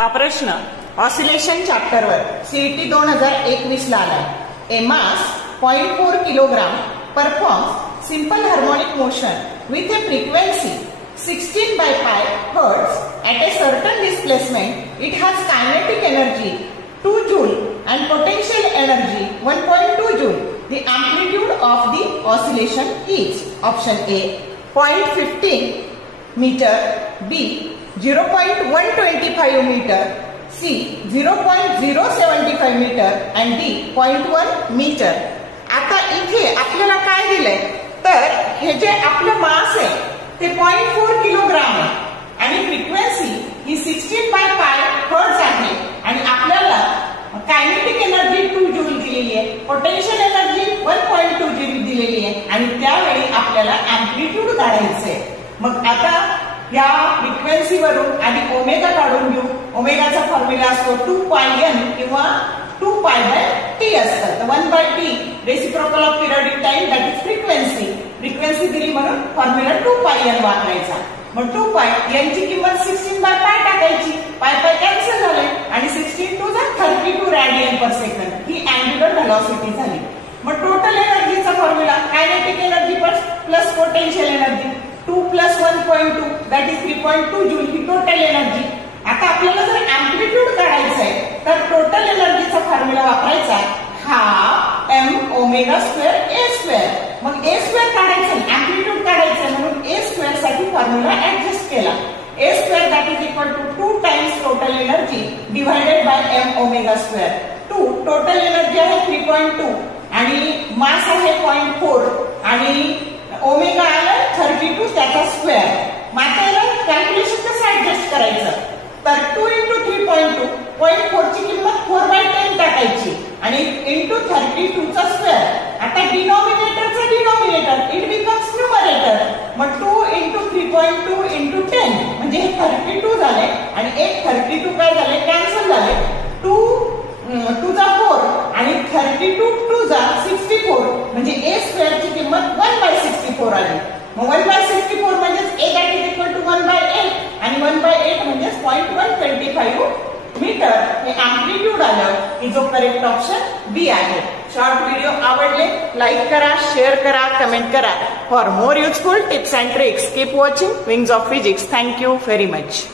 हा प्रश्न oscillation chapter वर सीईटी 2021 ला आलाय. ए मास 0.4 kilogram performs simple harmonic motion with a frequency 16 by pi hertz at a certain displacement. It has kinetic energy 2 joule and potential energy 1.2 joule. The amplitude of the oscillation is option A 0.15 meter, B 0.125 meter, C 0.075 meter and D 0.1 meter. आता इथे आपल्याला काय दिलंय तर हे जे आपलं मास आहे ते 0.4 किलोग्राम आहे आणि फ्रिक्वेन्सी ही 16 बाय पाय हर्ट्ज आहे आणि आपल्याला कायनेटिक एनर्जी 2 जूल दिलेली आहे, पोटेन्शियल एनर्जी 1.2 जूल दिलेली आहे आणि त्यावेळी आपल्याला अँप्लिट्यूड काढायचं आहे. मग आता या फ्रिक्वेन्सी वरून आधी ओमेगा काढून घेऊ. ओमेगाचा फॉर्म्युला असतो 2 पाय एन किंवा 2 पाय बाय टी असतं. तर 1 by T reciprocal of periodic time that is frequency. Frequency दिली म्हणून फॉर्म्युला 2 पाय एन वापरायचा. मग 2 पाय यांची किंमत 16 बाय पाय टाकायची. पाय पाय कॅन्सल झाले आणि 16 टू जा 32 रेडियन पर सेकंड ही अँग्युलर व्हेलॉसिटी झाली. मग टोटल एनर्जीचा formula kinetic energy plus potential energy 2 plus 1.2 that is 3.2 joule ही टोटल एनर्जी. आता आपल्याला जर अँप्लिट्यूड काढायचं आहे तर टोटल एनर्जीचा फॉर्म्युला वापरायचा half M omega square A square. मग ए स्क्वेअर काढायचं अँप्लिट्यूड काढायचं म्हणून ए स्क्वेअर साठी फॉर्म्युला ऍडजस्ट केला. A square that is equal to 2 times total energy divided by M omega square. 2 total energy आहे 3.2 आणि मास आहे 0.4 आणि ओमेगा आलं 32 त्याचा स्क्वेअर. मग आता याला कॅल्क्युलेशन कसं ऍडजस्ट करायचं तर 2 into 3.2 0.4 ची किंमत 4/10 टाकायची आणि इंटू 32 चा स्क्वेअर. आता डिनॉमिनेटरचा डिनॉमिनेटर इट बिकम्स न्यूमरेटर. मग 2 into 3.2 into 10 म्हणजे हे 32 झाले आणि एक 32 काय झाले कॅन्सल झाले. 2 चा 4 आणि 32 2 चा 64 म्हणजे ए स्क्वेअर ची किंमत 1/64 आली. मग 1/64 म्हणजे a that is equal to 1/8 आणि 1/8 म्हणजे 0.125 मीटर. हे अँप्लिट्यूड आलं की जो करेक्ट ऑप्शन बी आहे. शॉर्ट व्हिडिओ आवडले लाईक करा, शेअर करा, कमेंट करा. For more useful tips and tricks keep watching wings of physics. Thank you very much.